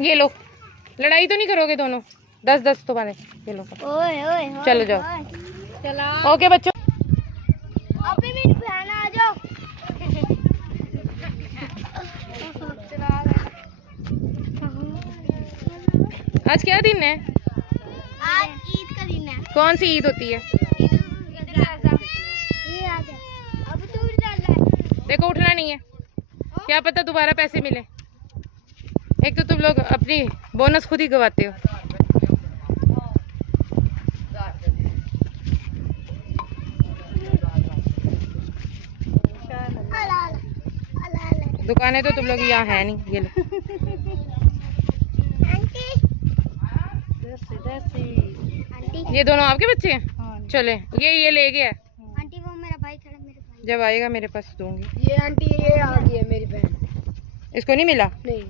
ये लो, लड़ाई तो नहीं करोगे दोनों? 10-10 तुम्हारे, ये लो। चलो जाओ। चला ओके बच्चों, अभी मेरी बहन आ जाओ। आज क्या दिन है? आज ईद का दिन है। कौन सी ईद होती है? अब तू डाल रहा देखो उठना नहीं है, क्या पता दोबारा पैसे मिले। एक तो तुम लोग अपनी बोनस खुद ही गवाते हो। दुकानें तो तुम लोग यहाँ है नहीं। ये लो। आंटी ये दोनों आपके बच्चे हैं? हाँ। चले, ये ले गया। आंटी वो मेरा भाई खड़ा, मेरे भाई। जब आएगा मेरे पास दूंगी। ये आंटी ये आ गई है मेरी बहन। इसको नहीं मिला? नहीं।